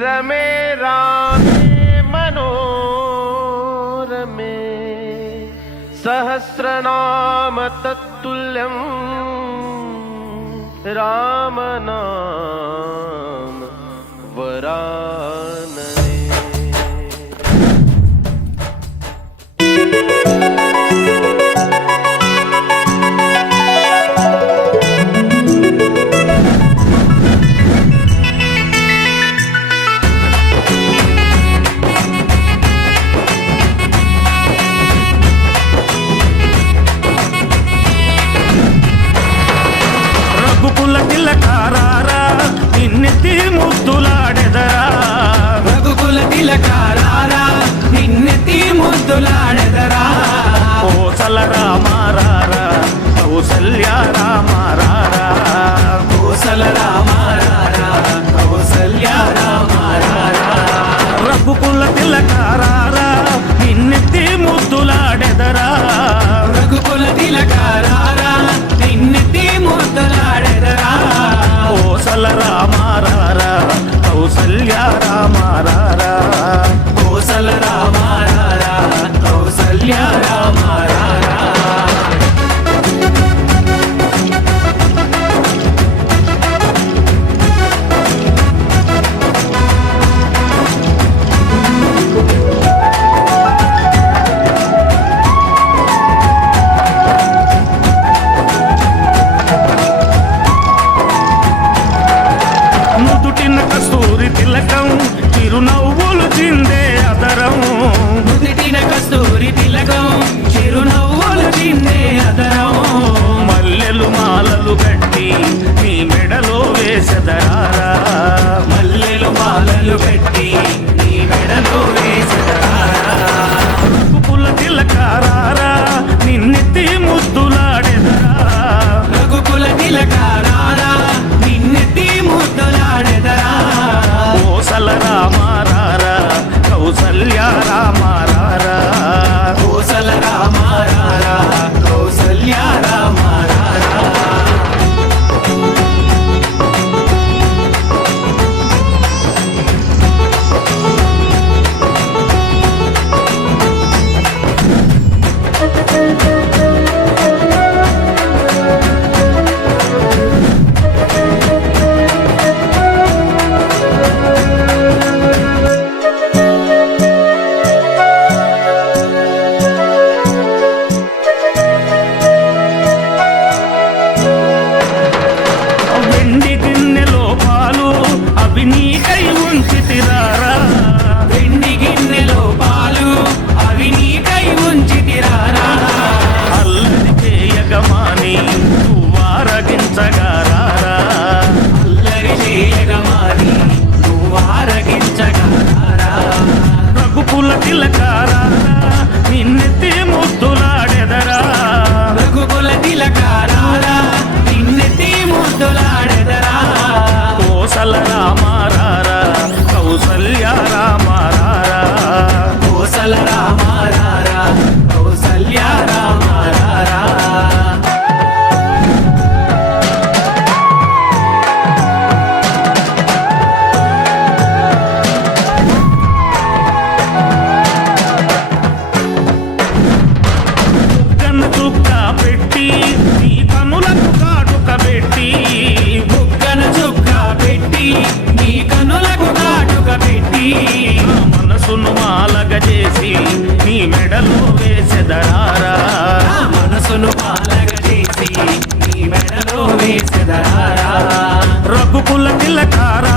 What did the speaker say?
रमे रामे मनोरमे सहस्रनाम तत्तुल्यं रामनाम वरानने। రఘుకుల తిలకారారా నిన్నెత్తి ముద్దులాడెదరా, రఘుకుల తిలకారారా నిన్నెత్తి ముద్దులాడెదరా, కోసల రామారారా కౌసల్య రామారారా, కోసల రామారారా కౌసల్య రామారారా, రఘుకుల తిలకారారా నిన్నెత్తి ముద్దులాడెదరా, రఘుకుల తిలకారారా నిన్నెత్తి ముద్దులాడెదరా, కోసల రామారారా కౌసల్య రామారారా, కోసల రామారారా కౌసల్య రామారారా. నుదుటిన కస్తూరి తిలకం చిరునవ్వులు చిందే అదరం, నుదిటిన కస్తూరి తిలకం చిరునవ్వులు చిందే అదరం, మల్లెలు మాలలు కట్టి నీ మెడలో వేసెదరారా, మల్లెలు మాలలు పెట్టి నీ మెడలో వేసెదరా, రఘుకుల తిలకారారా నిన్నెత్తి ముద్దులాడెదరా, రఘుకుల తిలకారారా నిన్నెత్తి ముద్దులాడెదరా, కోసల రామారారా కౌసల్య రామారారా, కోసల రామారారా కౌసల్య రామారారా. వెండి గిన్నెలో పాలు అవి నీకై ఉంచితిరారా, వెండి గిన్నెలో పాలు అవి నీకై ఉంచితిరారా, అల్లరి చేయగమాని నువ్వారగించగారారా, అల్లరి చేయగమాని నువ్వారగించగారా, రఘుకుల తిలకారారా నిన్నెత్తి ముద్దులాడెదరా, రఘుకుల తిలకారారా నిన్నెత్తి ముద్దులాడెదరా, కోసల రామారారా కౌసల్య రామారారా, కోసల రామారారా కౌసల్య రామారారా. కన్న చుక్క పెట్టి నీ కనులకు కాటుక పెట్టి, బుగ్గన చుక్క పెట్టి నీ కనులకు కాటుక పెట్టి, నా మనసును మాలగ చేసి నీ మెడలో వేసెదరారా, నా మనసును పాలగ చేసి నీ మెడలో వేసెదరా, రఘుకుల తిలకారా